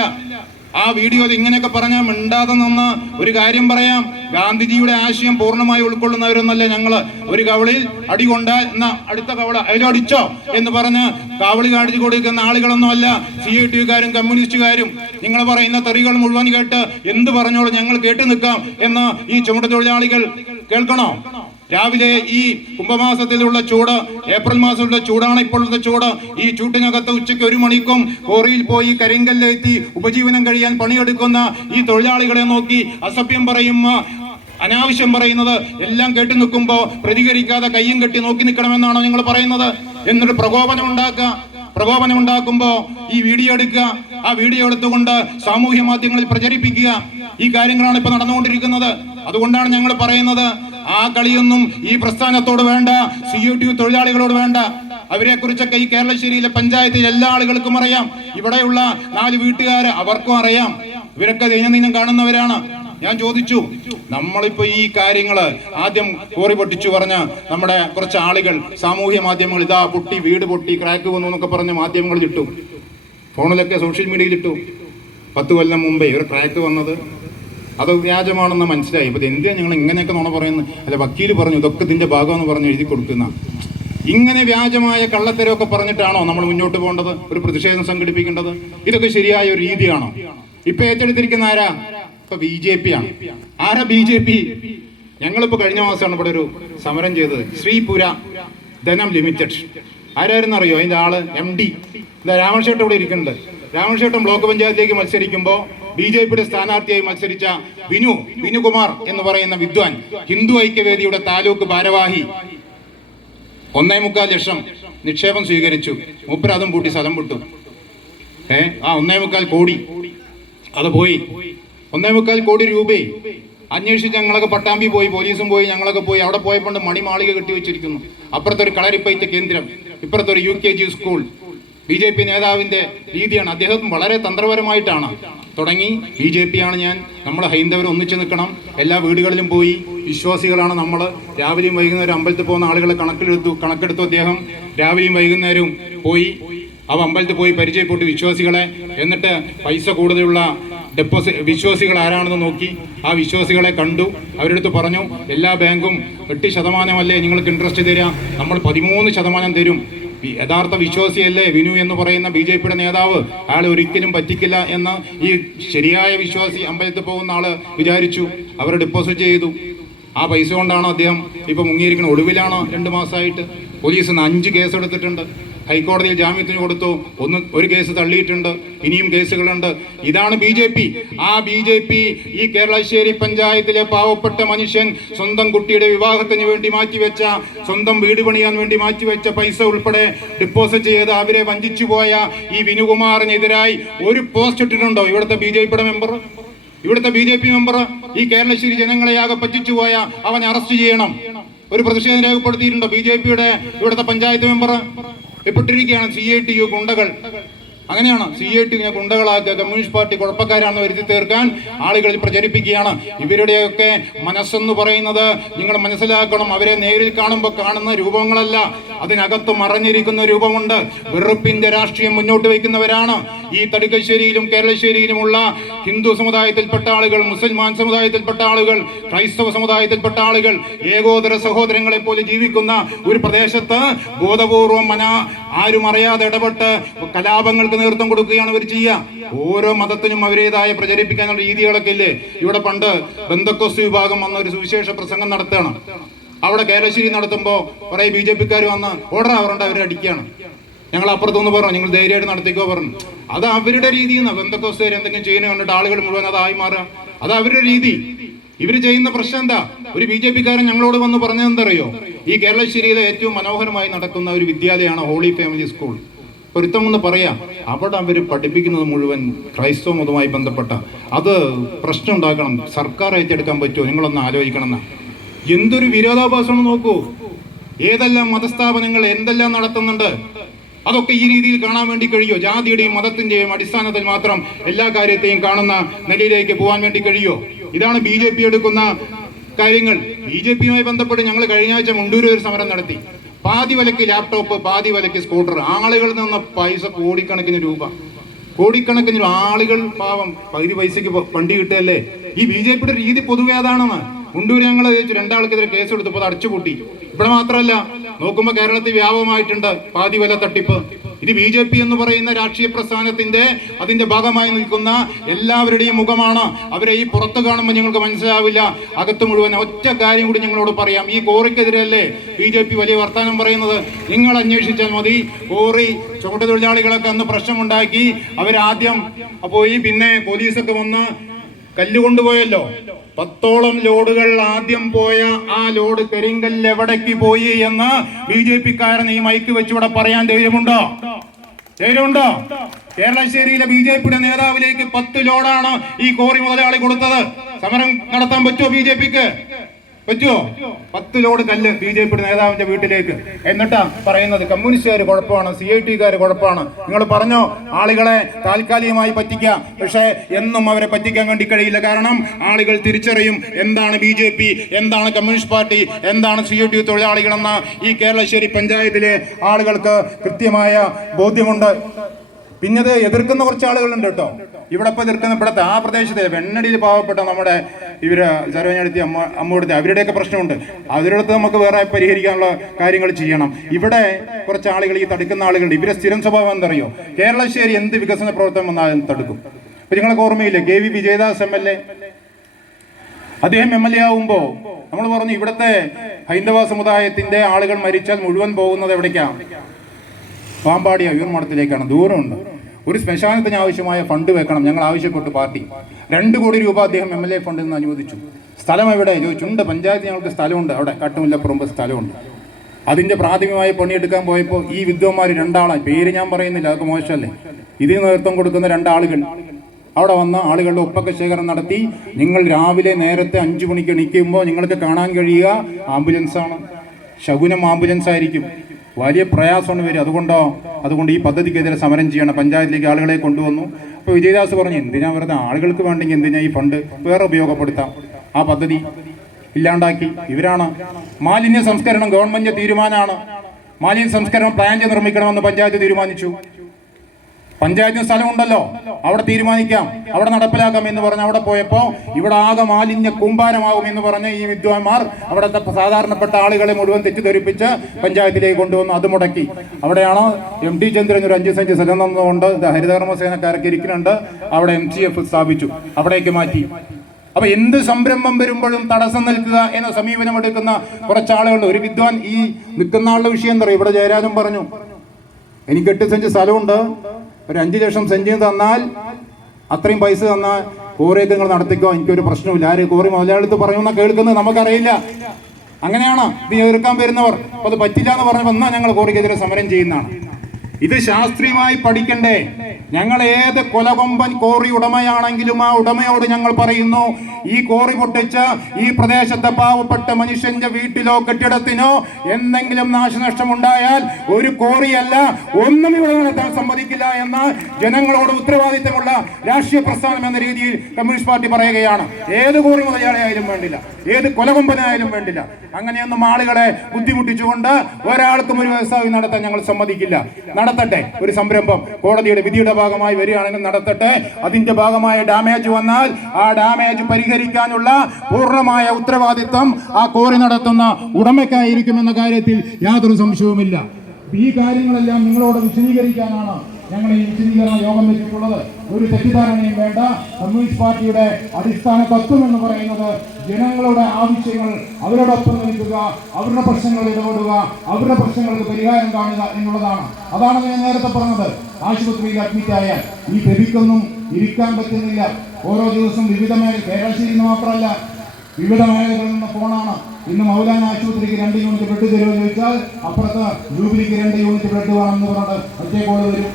ആ വീഡിയോയിൽ ഇങ്ങനെയൊക്കെ പറഞ്ഞാൽ മിണ്ടാതെ നിന്ന് ഒരു കാര്യം പറയാം. ഗാന്ധിജിയുടെ ആശയം പൂർണമായി ഉൾക്കൊള്ളുന്നവരൊന്നല്ല ഞങ്ങൾ? ഒരു കവളിൽ അടി കൊണ്ട എന്ന അടുത്ത കവള അതിലടിച്ചോ എന്ന് പറഞ്ഞ് കാവളി കാണിച്ചു കൊടുക്കുന്ന ആളുകളൊന്നും അല്ല. സി ഐ ടിക്കാരും കമ്മ്യൂണിസ്റ്റുകാരും. നിങ്ങൾ പറയുന്ന തെറികൾ മുഴുവൻ കേട്ട് എന്ത് പറഞ്ഞോളൂ ഞങ്ങൾ കേട്ടു നിൽക്കാം എന്ന് ഈ ചുമട്ട് തൊഴിലാളികൾ കേൾക്കണോ? രാവിലെ ഈ കുംഭമാസത്തിലുള്ള ചൂട് ഏപ്രിൽ മാസത്തിലുള്ള ചൂടാണ് ഇപ്പോഴത്തെ ചൂട്. ഈ ചൂട്ടിനകത്ത് ഉച്ചയ്ക്ക് ഒരു മണിക്കും കോറിയിൽ പോയി കരിങ്കല്ലെത്തി ഉപജീവനം കഴിയാൻ പണിയെടുക്കുന്ന ഈ തൊഴിലാളികളെ നോക്കി അസഭ്യം പറയും അനാവശ്യം പറയുന്നത്. എല്ലാം കേട്ടു നിൽക്കുമ്പോൾ പ്രതികരിക്കാതെ കയ്യും കെട്ടി നോക്കി നിൽക്കണമെന്നാണോ നിങ്ങൾ പറയുന്നത്? എന്നിട്ട് പ്രകോപനം ഉണ്ടാക്കുക. പ്രകോപനം ഉണ്ടാക്കുമ്പോ ഈ വീഡിയോ എടുക്കുക. ആ വീഡിയോ എടുത്തുകൊണ്ട് സാമൂഹ്യ മാധ്യമങ്ങളിൽ പ്രചരിപ്പിക്കുക. ഈ കാര്യങ്ങളാണ് ഇപ്പൊ നടന്നുകൊണ്ടിരിക്കുന്നത്. അതുകൊണ്ടാണ് ഞങ്ങൾ പറയുന്നത് ആ കളിയൊന്നും ഈ പ്രസ്ഥാനത്തോട് വേണ്ട സി യു ടി തൊഴിലാളികളോട് വേണ്ട. അവരെ കുറിച്ചൊക്കെ ഈ കേരളശ്ശേരിയിലെ പഞ്ചായത്തിൽ എല്ലാ ആളുകൾക്കും അറിയാം. ഇവിടെയുള്ള നാല് വീട്ടുകാർ അവർക്കും അറിയാം. ഇവരൊക്കെ ദൈനംദിനം കാണുന്നവരാണ്. ഞാൻ ചോദിച്ചു നമ്മളിപ്പോ ഈ കാര്യങ്ങൾ ആദ്യം കോറി പൊട്ടിച്ചു പറഞ്ഞ നമ്മുടെ കുറച്ച് ആളുകൾ സാമൂഹ്യ മാധ്യമങ്ങൾ ഇതാ പൊട്ടി വീട് പൊട്ടി ക്രാക്ക് വന്നു എന്നൊക്കെ പറഞ്ഞ് മാധ്യമങ്ങളിൽ ഇട്ടു. ഫോണിലൊക്കെ സോഷ്യൽ മീഡിയയിൽ ഇട്ടു. പത്ത് കൊല്ലം മുമ്പേ ഒരു ക്രാക്ക് വന്നത്. അത് വ്യാജമാണെന്ന് മനസ്സിലായി. ഇപ്പം എന്തിനാണ് ഞങ്ങൾ ഇങ്ങനെയൊക്കെ നുണ പറയുന്നത്? അല്ല വക്കീൽ പറഞ്ഞു ഇതൊക്കെ ഇതിന്റെ ഭാഗമെന്ന് പറഞ്ഞ് എഴുതി കൊടുക്കുന്ന. ഇങ്ങനെ വ്യാജമായ കള്ളത്തരമൊക്കെ പറഞ്ഞിട്ടാണോ നമ്മൾ മുന്നോട്ട് പോകേണ്ടത്? ഒരു പ്രതിഷേധം സംഘടിപ്പിക്കേണ്ടത്? ഇതൊക്കെ ശരിയായ ഒരു രീതിയാണോ? ഇപ്പൊ ഏറ്റെടുത്തിരിക്കുന്ന ആരാ? ഇപ്പൊ ബി ജെ പി ആണ്. ആരാ ബി ജെ പി? ഞങ്ങളിപ്പോ കഴിഞ്ഞ മാസമാണ് ഇവിടെ ഒരു സമരം ചെയ്തത്. ശ്രീപുര ധനം ലിമിറ്റഡ്. ആരായിരുന്നു അറിയോ? അതിന്റെ ആൾ എം ഡി. രാമൻ രാമക്ഷേട്ടം ഇവിടെ ഇരിക്കുന്നുണ്ട്. രാമക്ഷേട്ടം ബ്ലോക്ക് പഞ്ചായത്തിലേക്ക് മത്സരിക്കുമ്പോൾ ബി ജെ പിയുടെ സ്ഥാനാർത്ഥിയായി മത്സരിച്ച വിനു വിനുകുമാർ എന്ന് പറയുന്ന വിദ്വാൻ ഹിന്ദു ഐക്യവേദിയുടെ താലൂക്ക് ഭാരവാഹി ഒന്നേ മുക്കാൽ ലക്ഷം നിക്ഷേപം സ്വീകരിച്ചു. മൂപ്പര് അതും പൂട്ടി സ്ഥലം വിട്ടു. ഏ ആ ഒന്നേ മുക്കാൽ കോടി അത് പോയി. ഒന്നേ മുക്കാൽ കോടി രൂപയെ അന്വേഷിച്ച് ഞങ്ങളൊക്കെ പട്ടാമ്പി പോയി പോലീസും പോയി ഞങ്ങളൊക്കെ പോയി. അവിടെ പോയപ്പോൾ മണിമാളിക കെട്ടി വെച്ചിരിക്കുന്നു. അപ്പുറത്തെ ഒരു കളരിപ്പയറ്റ് കേന്ദ്രം ഇപ്പുറത്തെ ഒരു U K G school. B J P നേതാവിന്റെ രീതിയാണ്. അദ്ദേഹം വളരെ തന്ത്രപരമായിട്ടാണ് തുടങ്ങി. ബി ജെ പി ആണ് ഞാൻ. നമ്മൾ ഹൈന്ദവർ ഒന്നിച്ചു നിൽക്കണം. എല്ലാ വീടുകളിലും പോയി വിശ്വാസികളാണ് നമ്മൾ രാവിലെയും വൈകുന്നേരം അമ്പലത്തിൽ പോകുന്ന ആളുകളെ കണക്കിലെടുത്തു കണക്കെടുത്തു അദ്ദേഹം. രാവിലെയും വൈകുന്നേരവും പോയി. അവ അമ്പലത്തിൽ പോയി പരിചയപ്പെട്ടു വിശ്വാസികളെ. എന്നിട്ട് പൈസ കൂടുതലുള്ള ഡെപ്പോസിറ്റ് വിശ്വാസികൾ ആരാണെന്ന് നോക്കി. ആ വിശ്വാസികളെ കണ്ടു. അവരെടുത്ത് പറഞ്ഞു എല്ലാ ബാങ്കും എട്ട് ശതമാനമല്ലേ നിങ്ങൾക്ക് ഇൻട്രസ്റ്റ് തരാം. നമ്മൾ പതിമൂന്ന് ശതമാനം തരും. യഥാർത്ഥ വിശ്വാസിയല്ലേ വിനു എന്ന് പറയുന്ന ബി ജെ പിയുടെ നേതാവ്. അയാൾ ഒരിക്കലും പറ്റിക്കില്ല എന്ന് ഈ ശരിയായ വിശ്വാസി അമ്പലത്തിൽ പോകുന്ന ആൾ വിചാരിച്ചു. അവർ ഡിപ്പോസിറ്റ് ചെയ്തു. ആ പൈസ കൊണ്ടാണ് അദ്ദേഹം ഇപ്പൊ മുങ്ങിയിരിക്കുന്നത്. ഒടുവിലാണ് രണ്ട് മാസമായിട്ട് പോലീസിന് അഞ്ച് കേസ് എടുത്തിട്ടുണ്ട് ഹൈക്കോടതിയിൽ ജാമ്യത്തിന് കൊടുത്തു. ഒന്ന് ഒരു കേസ് തള്ളിയിട്ടുണ്ട്. ഇനിയും കേസുകളുണ്ട്. ഇതാണ് ബി ജെ പി. ആ ബി ജെ പി ഈ കേരളശ്ശേരി പഞ്ചായത്തിലെ പാവപ്പെട്ട മനുഷ്യൻ സ്വന്തം കുട്ടിയുടെ വിവാഹത്തിന് വേണ്ടി മാറ്റിവെച്ച സ്വന്തം വീട് പണിയാൻ വേണ്ടി മാറ്റിവെച്ച പൈസ ഉൾപ്പെടെ ഡിപ്പോസിറ്റ് ചെയ്ത് അവരെ വഞ്ചിച്ചു പോയ ഈ വിനുകുമാറിനെതിരായി ഒരു പോസ്റ്റ് ഇട്ടിട്ടുണ്ടോ? ഇവിടുത്തെ ബി ജെ പിയുടെ മെമ്പർ ഇവിടുത്തെ ബി ജെ പി മെമ്പർ ഈ കേരളശ്ശേരി ജനങ്ങളെ ആകെ പറ്റിച്ചു പോയ അവനെ അറസ്റ്റ് ചെയ്യണം. ഒരു പ്രതിഷേധം രേഖപ്പെടുത്തിയിട്ടുണ്ടോ ബി ജെ പിയുടെ ഇവിടുത്തെ പഞ്ചായത്ത് മെമ്പർ എപ്പെട്ടിരിക്കുകയാണ് സി ഐ ടി യു ഗുണ്ടകൾ. അങ്ങനെയാണ് സി ഐ ടി ഗുണ്ടകളാക്കുക കമ്മ്യൂണിസ്റ്റ് പാർട്ടി കുഴപ്പക്കാരാണെന്ന് വരുത്തി തീർക്കാൻ ആളുകളിൽ പ്രചരിപ്പിക്കുകയാണ്. ഇവരുടെയൊക്കെ മനസ്സെന്ന് പറയുന്നത് നിങ്ങൾ മനസ്സിലാക്കണം അവരെ നേരിൽ കാണുമ്പോൾ കാണുന്ന രൂപങ്ങളല്ല. അതിനകത്ത് മറഞ്ഞിരിക്കുന്ന രൂപമുണ്ട്. വെറുപ്പിന്റെ രാഷ്ട്രീയം മുന്നോട്ട് വയ്ക്കുന്നവരാണ്. ഈ തടിക്കശ്ശേരിയിലും കേരളശ്ശേരിയിലുമുള്ള ഹിന്ദു സമുദായത്തിൽപ്പെട്ട ആളുകൾ മുസൽമാൻ സമുദായത്തിൽപ്പെട്ട ആളുകൾ ക്രൈസ്തവ സമുദായത്തിൽപ്പെട്ട ആളുകൾ ഏകോദര സഹോദരങ്ങളെ പോലെ ജീവിക്കുന്ന ഒരു പ്രദേശത്ത് ബോധപൂർവം മന ആരും അറിയാതെ ഇടപെട്ട് കലാപങ്ങൾക്ക് നേതൃത്വം കൊടുക്കുകയാണ് അവർ ചെയ്യുക ഓരോ മതത്തിനും അവരേതായ പ്രചരിപ്പിക്കാനുള്ള രീതികളൊക്കെ ഇല്ലേ? ഇവിടെ പണ്ട് ബന്ധക്കോസ് വിഭാഗം വന്ന ഒരു സുവിശേഷ പ്രസംഗം നടത്തുകയാണ്. അവിടെ കേരളശ്ശേരി നടത്തുമ്പോൾ കുറെ ബി ജെ പിക്കാർ വന്ന് ഓർഡർ അവരുണ്ട് അവരെ അടിക്കുകയാണ്. ഞങ്ങൾ അപ്പുറത്തുനിന്ന് പറഞ്ഞു നിങ്ങൾ ധൈര്യമായിട്ട് നടത്തിക്കോ പറഞ്ഞു. അത് അവരുടെ രീതിയിൽ ബന്ധക്കോസ്തേര് എന്തെങ്കിലും ചെയ്യുന്ന കണ്ടിട്ട് ആളുകൾ മുഴുവൻ അതായി മാറുക. അത് അവരുടെ രീതി. ഇവർ ചെയ്യുന്ന പ്രശ്നം എന്താ? ഒരു ബി ജെ പിക്കാരൻ ഞങ്ങളോട് വന്ന് പറഞ്ഞതെന്തറിയോ ഈ കേരളശ്ശേരിയിലെ ഏറ്റവും മനോഹരമായി നടക്കുന്ന ഒരു വിദ്യാലയമാണ് ഹോളി ഫാമിലി സ്കൂൾ. പൊരുത്തം ഒന്ന് പറയാം. അവിടെ അവർ പഠിപ്പിക്കുന്നത് മുഴുവൻ ക്രൈസ്തവ മതവുമായി ബന്ധപ്പെട്ട അത് പ്രശ്നം ഉണ്ടാക്കണം. സർക്കാർ ഏറ്റെടുക്കാൻ പറ്റുമോ? നിങ്ങളൊന്ന് ആലോചിക്കണം എന്നാ. എന്തൊരു വിരോധാഭാസമാണ് നോക്കൂ. ഏതെല്ലാം മതസ്ഥാപനങ്ങൾ എന്തെല്ലാം നടത്തുന്നുണ്ട്? അതൊക്കെ ഈ രീതിയിൽ കാണാൻ വേണ്ടി കഴിയോ? ജാതിയുടെയും മതത്തിന്റെയും അടിസ്ഥാനത്തിൽ മാത്രം എല്ലാ കാര്യത്തെയും കാണുന്ന നിലയിലേക്ക് പോകാൻ വേണ്ടി കഴിയോ? ഇതാണ് ബി ജെ പി എടുക്കുന്ന കാര്യങ്ങൾ. ബി ജെ പിയുമായി ബന്ധപ്പെട്ട് ഞങ്ങൾ കഴിഞ്ഞ ആഴ്ച മുണ്ടൂരിൽ ഒരു സമരം നടത്തി. പാതി വിലക്ക് ലാപ്ടോപ്പ് പാതി വിലക്ക് സ്കൂട്ടർ ആളുകളിൽ നിന്ന് പൈസ കോടിക്കണക്കിന് രൂപ. കോടിക്കണക്കിന് ആളുകൾ പാവം പകുതി പൈസക്ക് വണ്ടി കിട്ടുകയല്ലേ? ഈ ബി ജെ പിയുടെ രീതി പൊതുവെ അതാണെന്ന് ഞങ്ങൾ ചോദിച്ചു. രണ്ടാൾക്കെതിരെ കേസ് എടുത്തപ്പോൾ അത് അടച്ചുപൂട്ടി. ഇവിടെ മാത്രമല്ല നോക്കുമ്പോൾ കേരളത്തിൽ വ്യാപകമായിട്ടുണ്ട് പാതി വില തട്ടിപ്പ്. ഇത് ബി ജെ പി എന്ന് പറയുന്ന രാഷ്ട്രീയ പ്രസ്ഥാനത്തിന്റെ അതിന്റെ ഭാഗമായി നിൽക്കുന്ന എല്ലാവരുടെയും മുഖമാണ് അവരെ ഈ പുറത്ത് കാണുമ്പോൾ ഞങ്ങൾക്ക് മനസ്സിലാവില്ല. അകത്ത് മുഴുവൻ ഒറ്റ കാര്യം കൂടി ഞങ്ങളോട് പറയാം. ഈ കോറിക്കെതിരല്ലേ ബി ജെ പി വലിയ വർത്തമാനം പറയുന്നത്? നിങ്ങൾ അന്വേഷിച്ചാൽ മതി. കോറി ചുമട്ടുതൊഴിലാളികളൊക്കെ അന്ന് പ്രശ്നമുണ്ടാക്കി. അവരാദ്യം പോയി പിന്നെ പോലീസൊക്കെ വന്ന് കല്ല് കൊണ്ടുപോയല്ലോ. പത്തോളം ലോഡുകൾ ആദ്യം പോയ ആ ലോഡ് കരിങ്കല്ല് എവിടേക്ക് പോയി എന്ന് ബി ജെ പിക്കാരൻ ഈ മൈക്ക് വെച്ചിവിടെ പറയാൻ ധൈര്യമുണ്ടോ? ധൈര്യമുണ്ടോ? കേരളശ്ശേരിയിലെ ബി ജെ പിയുടെ നേതാവിലേക്ക് പത്ത് ലോഡാണ് ഈ കോറി മുതലാളി കൊടുത്തത്. സമരം നടത്താൻ പറ്റുമോ ബി ജെ പിക്ക്? പറ്റുമോ? പത്ത് ലോഡ് കല്ല് ബി ജെ പിയുടെ നേതാവിന്റെ വീട്ടിലേക്ക്. എന്നിട്ടാ പറയുന്നത് കമ്മ്യൂണിസ്റ്റുകാർ കുഴപ്പമാണ് സി ഐ ടിക്കാർ കുഴപ്പമാണ്. നിങ്ങൾ പറഞ്ഞോ? ആളുകളെ താൽക്കാലികമായി പറ്റിക്കാം. പക്ഷേ എന്നും അവരെ പറ്റിക്കാൻ വേണ്ടി കഴിയില്ല. കാരണം ആളുകൾ തിരിച്ചറിയും എന്താണ് ബി ജെ പി എന്താണ് കമ്മ്യൂണിസ്റ്റ് പാർട്ടി എന്താണ് സി ഐ ടി തൊഴിലാളികളെന്ന ഈ കേരളശ്ശേരി പഞ്ചായത്തിലെ ആളുകൾക്ക് കൃത്യമായ ബോധ്യമുണ്ട്. പിന്നത് എതിർക്കുന്ന കുറച്ച് ആളുകളുണ്ട് കേട്ടോ. ഇവിടെ ഇപ്പൊ എതിർക്കുന്ന ഇവിടുത്തെ ആ പ്രദേശത്തെ വെണ്ണടിയിൽ പാവപ്പെട്ട നമ്മുടെ ഇവർ സർവഞ്ഞടുത്തി അമ്മ അമ്മോടത്തെ അവരുടെയൊക്കെ പ്രശ്നമുണ്ട്. അവരുടെ നമുക്ക് വേറെ പരിഹരിക്കാനുള്ള കാര്യങ്ങൾ ചെയ്യണം. ഇവിടെ കുറച്ച് ആളുകൾ ഈ തടുക്കുന്ന ആളുകൾ ഇവരെ സ്ഥിരം സ്വഭാവം എന്തറിയോ? കേരളശ്ശേരി എന്ത് വികസന പ്രവർത്തനം വന്നാലും തടുക്കും. ഇപ്പൊ നിങ്ങൾക്ക് ഓർമ്മയില്ലേ K V Vijayadas M L A? അദ്ദേഹം എം എൽ എ ആവുമ്പോ നമ്മൾ പറഞ്ഞു ഇവിടുത്തെ ഹൈന്ദവ സമുദായത്തിന്റെ ആളുകൾ മരിച്ചാൽ മുഴുവൻ പോകുന്നത് എവിടേക്കാണ് പാമ്പാടി അയ്യൂർമഠത്തിലേക്കാണ് ദൂരമുണ്ട്. ഒരു ശ്മശാനത്തിന് ആവശ്യമായ ഫണ്ട് വെക്കണം. ഞങ്ങൾ ആവശ്യപ്പെട്ടു പാർട്ടി. രണ്ട് കോടി രൂപ അദ്ദേഹം എം എൽ എ ഫണ്ടിൽ നിന്ന് അനുവദിച്ചു. സ്ഥലം എവിടെ? ചോദിച്ചുണ്ട് പഞ്ചായത്ത് ഞങ്ങൾക്ക് സ്ഥലമുണ്ട്. അവിടെ കട്ടുമില്ലപ്പുറമ്പ് സ്ഥലമുണ്ട്. അതിന്റെ പ്രാഥമികമായി പണിയെടുക്കാൻ പോയപ്പോൾ ഈ വിദ്വന്മാർ രണ്ടാളാണ് പേര് ഞാൻ പറയുന്നില്ല അതൊക്കെ മോശമല്ലേ? ഇതിന് നേതൃത്വം കൊടുക്കുന്ന രണ്ടാളുകൾ. അവിടെ വന്ന ആളുകളുടെ ഒപ്പൊക്കെ ശേഖരം നടത്തി. നിങ്ങൾ രാവിലെ നേരത്തെ അഞ്ചു മണിക്ക് എണീക്കുമ്പോൾ നിങ്ങൾക്ക് കാണാൻ കഴിയുക ആംബുലൻസാണ്. ശകുനം ആംബുലൻസ് ആയിരിക്കും വലിയ പ്രയാസമാണ് വരും അതുകൊണ്ടോ? അതുകൊണ്ട് ഈ പദ്ധതിക്കെതിരെ സമരം ചെയ്യണം. പഞ്ചായത്തിലേക്ക് ആളുകളെ കൊണ്ടുവന്നു. അപ്പോൾ വിജയദാസ് പറഞ്ഞു എന്തിനാ വെറുതെ ആളുകൾക്ക് വേണ്ടെങ്കിൽ എന്തിനാ ഈ ഫണ്ട് വേറെ ഉപയോഗപ്പെടുത്താം? ആ പദ്ധതി ഇല്ലാണ്ടാക്കി. ഇവരാണ് മാലിന്യ സംസ്കരണം ഗവൺമെന്റ് തീരുമാനമാണ്. മാലിന്യ സംസ്കരണം ചെയ്ത് നിർമ്മിക്കണമെന്ന് പഞ്ചായത്ത് തീരുമാനിച്ചു. പഞ്ചായത്തിന് സ്ഥലമുണ്ടല്ലോ. അവിടെ തീരുമാനിക്കാം. അവിടെ നടപ്പിലാക്കാം എന്ന് പറഞ്ഞ് അവിടെ പോയപ്പോ ഇവിടെ ആകെ മാലിന്യ കൂമ്പാരമാകും എന്ന് പറഞ്ഞ് ഈ വിദ്വാൻമാർ അവിടുത്തെ സാധാരണപ്പെട്ട ആളുകളെ മുഴുവൻ തെറ്റിദ്ധരിപ്പിച്ച് പഞ്ചായത്തിലേക്ക് കൊണ്ടുവന്ന് അത് മുടക്കി. അവിടെയാണ് എം ടി ചന്ദ്രൻ ഒരു അഞ്ച് സെഞ്ച് സ്ഥലം തന്നുകൊണ്ട് ഹരിതകർമ്മസേനക്കാരൊക്കെ ഹരിതകർമ്മ സേനക്കാരൊക്കെ ഇരിക്കുന്നുണ്ട്. അവിടെ എം സി എഫ് സ്ഥാപിച്ചു. അവിടേക്ക് മാറ്റി. അപ്പൊ എന്ത് സംരംഭം വരുമ്പോഴും തടസ്സം നിൽക്കുക എന്ന സമീപനം എടുക്കുന്ന കുറച്ച് ആളുകളുണ്ട്. ഒരു വിദ്വാൻ ഈ നിൽക്കുന്ന ആളുടെ വിഷയം എന്താ ഇവിടെ ജയരാജൻ പറഞ്ഞു. എനിക്ക് എട്ട് സെന്റ് സ്ഥലമുണ്ട്. ഒരു അഞ്ച് ലക്ഷം സെന്റ് തന്നാൽ അത്രയും പൈസ തന്നാൽ കോറിയൊക്കെ നിങ്ങൾ നടത്തിക്കോ എനിക്കൊരു പ്രശ്നമില്ല ആര് കോറി മുതലാളിത്ത് പറയുന്ന കേൾക്കുന്നത്? നമുക്കറിയില്ല. അങ്ങനെയാണോ? ഇത് എതിർക്കാൻ വരുന്നവർ. അത് പറ്റില്ല എന്ന് പറഞ്ഞപ്പോൾ വന്നാൽ ഞങ്ങൾ കോറിക്കെതിരെ സമരം ചെയ്യുന്നതാണ്? ഇത് ശാസ്ത്രീയമായി പഠിക്കണ്ടേ? ഞങ്ങൾ ഏത് കൊലകൊമ്പൻ കോറി ഉടമയാണെങ്കിലും ആ ഉടമയോട് ഞങ്ങൾ പറയുന്നു ഈ കോറി പൊട്ടിച്ച് ഈ പ്രദേശത്തെ പാവപ്പെട്ട മനുഷ്യന്റെ വീട്ടിലോ കെട്ടിടത്തിനോ എന്തെങ്കിലും നാശനഷ്ടം ഉണ്ടായാൽ ഒരു കോറിയല്ല ഒന്നും ഇവിടെ നടത്താൻ സമ്മതിക്കില്ല എന്ന് ജനങ്ങളോട് ഉത്തരവാദിത്തമുള്ള രാഷ്ട്രീയ പ്രസ്ഥാനം എന്ന രീതിയിൽ കമ്മ്യൂണിസ്റ്റ് പാർട്ടി പറയുകയാണ്. ഏത് കോറി മുതലാളിയായാലും വേണ്ടില്ല ഏത് കൊലകൊമ്പനായാലും വേണ്ടില്ല. അങ്ങനെയൊന്നും ആളുകളെ ബുദ്ധിമുട്ടിച്ചുകൊണ്ട് ഒരാൾക്കും ഒരു വ്യവസായം നടത്താൻ ഞങ്ങൾ സമ്മതിക്കില്ല. നടത്തട്ടെ. ഒരു സംരംഭം. കോടതിയുടെ വിധിയുടെ ഭാഗമായി വരികയാണെങ്കിൽ നടത്തട്ടെ. അതിന്റെ ഭാഗമായ ഡാമേജ് വന്നാൽ ആ ഡാമേജ് പരിഹരിക്കാനുള്ള പൂർണമായ ഉത്തരവാദിത്വം ആ കോറി നടത്തുന്ന ഉടമയ്ക്കായിരിക്കും എന്ന കാര്യത്തിൽ യാതൊരു സംശയവുമില്ല. ഈ കാര്യങ്ങളെല്ലാം നിങ്ങളോട് വിശദീകരിക്കാനാണ് ഞങ്ങൾ ഈ വിശദീകരണ യോഗം വെച്ചിട്ടുള്ളത്. ഒരു തെറ്റിദ്ധാരണയും വേണ്ട. കമ്മ്യൂണിസ്റ്റ് പാർട്ടിയുടെ അടിസ്ഥാന തത്വം എന്ന് പറയുന്നത് ജനങ്ങളുടെ ആവശ്യങ്ങൾ അവരോടൊപ്പം നിൽക്കുക അവരുടെ പ്രശ്നങ്ങൾ ഇടപെടുക അവരുടെ പ്രശ്നങ്ങൾക്ക് പരിഹാരം കാണുക എന്നുള്ളതാണ്. അതാണ് ഞാൻ നേരത്തെ പറഞ്ഞത്. ആശുപത്രിയിൽ അഡ്മിറ്റായ ഈ പെരിക്കൊന്നും ഇരിക്കാൻ പറ്റുന്നില്ല. ഓരോ ദിവസം വിവിധ മേഖല കേരളശ്ശേരി മാത്രമല്ല വിവിധ മേഖലകളിൽ നിന്ന് ഫോണാണ് ഇന്ന് മൗലാന ആശുപത്രിക്ക് രണ്ട് യൂണിറ്റ് ബ്ലഡ് തരുമോ ചോദിച്ചാൽ അപ്പുറത്ത് ജൂബിലിക്ക് രണ്ട് യൂണിറ്റ് ബ്ലഡ് വേണമെന്ന് പറഞ്ഞിട്ട് മറ്റേ കോൾ വരും.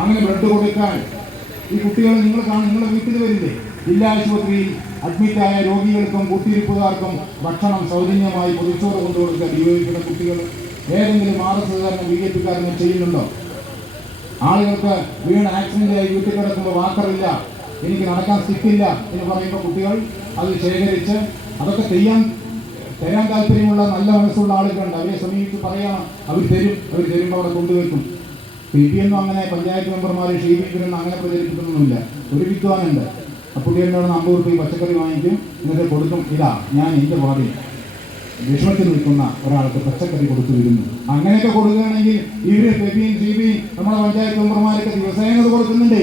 അങ്ങനെ ബ്ലഡ് കൊടുക്കാൻ ഈ കുട്ടികൾ നിങ്ങൾ നിങ്ങളുടെ വീട്ടിൽ വരില്ലേ? ജില്ലാ ആശുപത്രിയിൽ അഡ്മിറ്റായ രോഗികൾക്കും കുട്ടിയിരിപ്പുകാർക്കും ഭക്ഷണം സൗജന്യമായി പൊതിച്ചോറ് കൊണ്ടുകൊടുക്കാൻ ഉപയോഗിക്കുന്ന കുട്ടികൾ ഏതെങ്കിലും ആർ എസ് എസ്കാരനും ബി ജെ പിക്കാരനും ചെയ്യുന്നുണ്ടോ? ആളുകൾക്ക് വീണ് ആക്സിഡന്റായി വീട്ടിൽ കിടക്കുമ്പോൾ വാക്കറില്ല എനിക്ക് നടക്കാൻ സ്റ്റിക്കില്ല എന്ന് പറയുമ്പോൾ കുട്ടികൾ അത് ശേഖരിച്ച് അതൊക്കെ ചെയ്യാൻ തരാൻ താല്പര്യമുള്ള നല്ല മനസ്സുള്ള ആളുകളുണ്ട്. അവരെ സമീപിച്ച് പറയാം. അവർ തരും. അവർ തരുമ്പോൾ അവിടെ കൊണ്ടുവയ്ക്കും. പി ഒന്നും അങ്ങനെ പഞ്ചായത്ത് മെമ്പർമാർ ക്ഷീപിക്കുന്നൊന്നും അങ്ങനെ പ്രചരിപ്പിക്കുന്നൊന്നുമില്ല. ഒരു വിദ്വാനുണ്ട്. അപ്പോൾ എന്നോട് അമ്പത് റുപ്യ പച്ചക്കറി വാങ്ങിക്കും എന്നിട്ട് കൊടുക്കും ഇതാ ഞാൻ എന്റെ പാടി വിഷമത്തിൽ നിൽക്കുന്ന ഒരാൾക്ക് പച്ചക്കറി കൊടുത്തു വരുന്നു അങ്ങനെയൊക്കെ കൊടുക്കുകയാണെങ്കിൽ ഇവർ പെബിയും സിബിയും നമ്മുടെ പഞ്ചായത്ത് മെമ്പർമാരൊക്കെ ദിവസേന കൊടുക്കുന്നുണ്ടേ.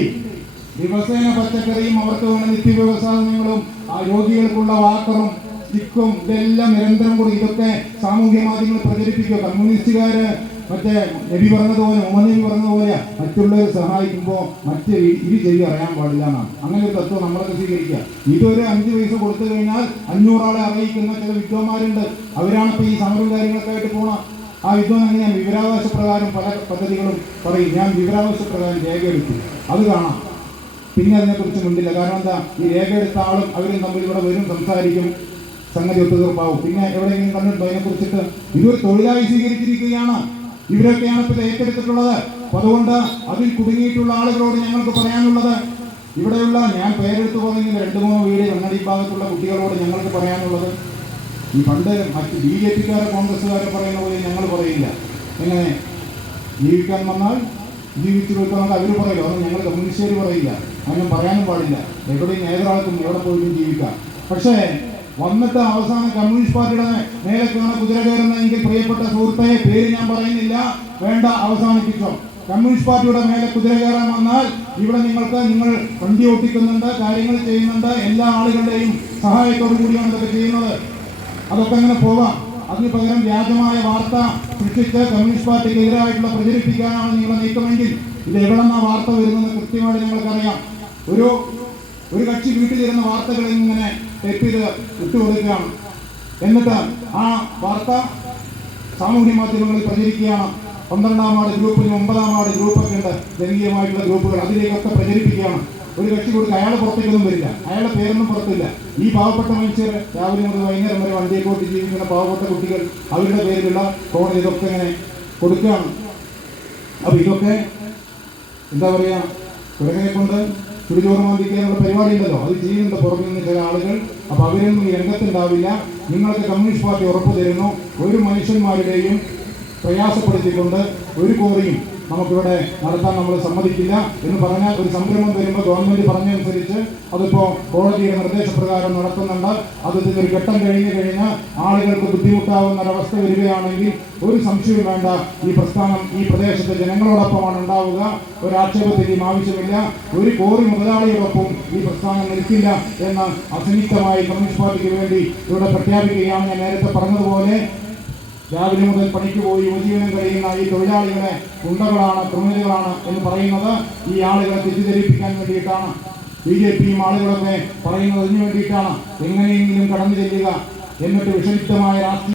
ദിവസേന പച്ചക്കറിയും അവർക്ക് വേണ്ട നിത്യവ്യവസായങ്ങളും ആ രോഗികൾക്കുള്ള വാക്കറും സ്റ്റിക്കും ഇതെല്ലാം നിരന്തരം കൂടി ഇതൊക്കെ സാമൂഹ്യ മാധ്യമങ്ങൾ പ്രചരിപ്പിക്കുക. കമ്മ്യൂണിസ്റ്റുകാര് മറ്റേ നബി പറഞ്ഞതുപോലെ മുഹമ്മദ് നബി പറഞ്ഞതുപോലെ മറ്റുള്ളവരെ സഹായിക്കുമ്പോൾ മറ്റേ ഇത് ചെയ്യുക അറിയാൻ പാടില്ല എന്നാണ്. അങ്ങനെ ഒരു തത്വം നമ്മളൊക്കെ സ്വീകരിക്കുക ഇതൊരു അഞ്ച് പൈസ കൊടുത്തു കഴിഞ്ഞാൽ അഞ്ഞൂറാളെ അറിയിക്കുന്ന ചില വിദ്വാന്മാരുണ്ട്. അവരാണ് ഇപ്പോൾ ഈ സമരം കാര്യങ്ങളൊക്കെ ആയിട്ട് പോണ. ആ വിദ്വാൻ അങ്ങനെയാണ് വിവരാവകാശ പ്രകാരം പല പദ്ധതികളും പറയും. ഞാൻ വിവരാവകാശ പ്രകാരം രേഖയെടുത്തു അത് കാണാം. പിന്നെ അതിനെക്കുറിച്ച് മുന്നില്ല കാരണം എന്താ? ഈ രേഖ എടുത്ത ആളും അവരും തമ്മിൽ ഇവിടെ വരും സംസാരിക്കും. സംഗതി ഒത്തുതീർപ്പാവും. പിന്നെ എവിടെയെങ്കിലും കണ്ടിട്ടുണ്ടോ? അതിനെക്കുറിച്ചിട്ട് ഇതൊരു തൊഴിലായി സ്വീകരിച്ചിരിക്കുകയാണ്. ഇവരൊക്കെയാണ് ഇപ്പോൾ ഏറ്റെടുത്തിട്ടുള്ളത്. അതുകൊണ്ട് അതിൽ കുടുങ്ങിയിട്ടുള്ള ആളുകളോട് ഞങ്ങൾക്ക് പറയാനുള്ളത് ഇവിടെയുള്ള ഞാൻ പേരെടുത്ത് പറയുന്ന രണ്ട് മൂന്ന് വീട് കണ്ണടി ഭാഗത്തുള്ള കുട്ടികളോട് ഞങ്ങൾക്ക് പറയാനുള്ളത്. ഈ പണ്ട് മറ്റ് ബി ജെ പിക്കാരെ കോൺഗ്രസ്സുകാരെ പറയുന്ന പോലെ ഞങ്ങൾ പറയില്ല. എങ്ങനെ? ജീവിക്കാൻ വന്നാൽ ജീവിച്ചു കൊടുക്കാൻ അവർ പറയില്ല. അതൊന്നും ഞങ്ങൾ കമ്മ്യൂണിസ്റ്റുകാർ പറയില്ല. അങ്ങനെ പറയാനും പാടില്ല. എവിടെയും ഏതൊരാൾക്കും എവിടെ പോയിട്ടും ജീവിക്കാം. പക്ഷേ വന്നിട്ട് അവസാനം കമ്മ്യൂണിസ്റ്റ് പാർട്ടിയുടെ മേലെ കാണാൻ കുതിര കയറുന്നതെങ്കിൽ പ്രിയപ്പെട്ട സുഹൃത്തെ പേര് ഞാൻ പറയുന്നില്ല. വേണ്ട അവസാനിപ്പിച്ചോ. കമ്മ്യൂണിസ്റ്റ് പാർട്ടിയുടെ മേലെ കുതിര കയറാൻ വന്നാൽ ഇവിടെ നിങ്ങൾക്ക് നിങ്ങൾ വണ്ടി ഓട്ടിക്കുന്നുണ്ട് കാര്യങ്ങൾ ചെയ്യുന്നുണ്ട് എല്ലാ ആളുകളുടെയും സഹായത്തോടു കൂടിയാണ് ഇതൊക്കെ ചെയ്യുന്നത്. അതൊക്കെ അങ്ങനെ പോവാം അതിന് പകരം വ്യാജമായ വാർത്ത സൃഷ്ടിച്ച് കമ്മ്യൂണിസ്റ്റ് പാർട്ടിക്ക് എതിരായിട്ടുള്ള പ്രചരിപ്പിക്കാനാണ് നിങ്ങളുടെ നീക്കമെങ്കിൽ ഇത് എവിടെന്നാ വാർത്ത വരുന്നത് കൃത്യമായിട്ട് നിങ്ങൾക്കറിയാം. ഒരു ഒരു കക്ഷി വീട്ടിലിരുന്ന വാർത്തകൾ ഇങ്ങനെ ടൈപ്പ് ചെയ്ത് ഇട്ടുകൊടുക്കുകയാണ്. എന്നിട്ട് ആ വാർത്ത സാമൂഹ്യ മാധ്യമങ്ങളിൽ പ്രചരിക്കുകയാണ്. പന്ത്രണ്ടാം വാർഡ് ഗ്രൂപ്പിന് ഒമ്പതാം വാർഡ് ഗ്രൂപ്പൊക്കെ ഉണ്ട്. ജനകീയമായിട്ടുള്ള ഗ്രൂപ്പുകൾ അതിലേക്കൊക്കെ പ്രചരിപ്പിക്കുകയാണ്. ഒരു കക്ഷി കൊടുക്കുക അയാളെ പുറത്തേക്കൊന്നും വരില്ല. അയാളുടെ പേരൊന്നും പുറത്തില്ല. ഈ പാവപ്പെട്ട മനുഷ്യർ രാവിലെ മുതൽ വൈകുന്നേരം വരെ വണ്ടിയെക്കോട്ട് കൂട്ടി ജീവിക്കുന്ന പാവപ്പെട്ട കുട്ടികൾ അവരുടെ പേരിലുള്ള ഫോൺ ഇതൊക്കെ ഇങ്ങനെ കൊടുക്കുകയാണ്. അപ്പൊ ഇതൊക്കെ എന്താ പറയുക കുരങ്ങനെ കൊണ്ട് ചുടുചോറ് മന്ദിക്കാനുള്ള പരിപാടി ഉണ്ടല്ലോ അത് ചെയ്യുന്നുണ്ട് പുറമെ നിന്ന് ചില ആളുകൾ. അപ്പൊ അവരൊന്നും രംഗത്തുണ്ടാവില്ല. നിങ്ങൾക്ക് കമ്മ്യൂണിസ്റ്റ് പാർട്ടി ഉറപ്പ് തരുന്നു. ഒരു മനുഷ്യന്മാരുടെയും പ്രയാസപ്പെടുത്തിക്കൊണ്ട് ഒരു കോറിയും നമുക്കിവിടെ നടത്താൻ നമ്മൾ സമ്മതിക്കില്ല എന്ന് പറഞ്ഞാൽ ഒരു സംരംഭം വരുമ്പോൾ ഗവൺമെന്റ് പറഞ്ഞനുസരിച്ച് അതിപ്പോ കോടതിയുടെ നിർദ്ദേശപ്രകാരം നടത്തുന്നുണ്ട്. അത് ഒരു ഘട്ടം കഴിഞ്ഞു കഴിഞ്ഞാൽ ആളുകൾക്ക് ബുദ്ധിമുട്ടാവുന്ന ഒരവസ്ഥ വരികയാണെങ്കിൽ ഒരു സംശയവും വേണ്ട. ഈ പ്രസ്ഥാനം ഈ പ്രദേശത്തെ ജനങ്ങളോടൊപ്പമാണ് ഉണ്ടാവുക. ഒരു ആക്ഷേപത്തിന്റെയും ആവശ്യമില്ല. ഒരു കോറി മുതലാളിയോടൊപ്പം ഈ പ്രസ്ഥാനം നിൽക്കില്ല എന്ന് അസന്നിഗ്ധമായി കമ്മ്യൂണിസ്റ്റ് പാർട്ടിക്ക് വേണ്ടി ഇവിടെ പ്രഖ്യാപിക്കുകയാണ് ഞാൻ നേരത്തെ പറഞ്ഞതുപോലെ. രാവിലെ മുതൽ പണിക്ക് പോയി ഉപജീവനം കഴിയുന്ന ഈ തൊഴിലാളികളെ ഗുണ്ടകളാണ് ക്രിമിനലുകളാണ് എന്ന് പറയുന്നത്. ഈ ആളുകളെ തെറ്റിദ്ധരിപ്പിക്കാൻ വേണ്ടിയിട്ടാണ്. ബി ജെ പിയും ആളുകളൊക്കെ പറയുന്നതിന് വേണ്ടിയിട്ടാണ്. എങ്ങനെയെങ്കിലും കടന്നു ചെല്ലുക. എന്നിട്ട് വിഷലിപ്തമായ രാഷ്ട്രീയ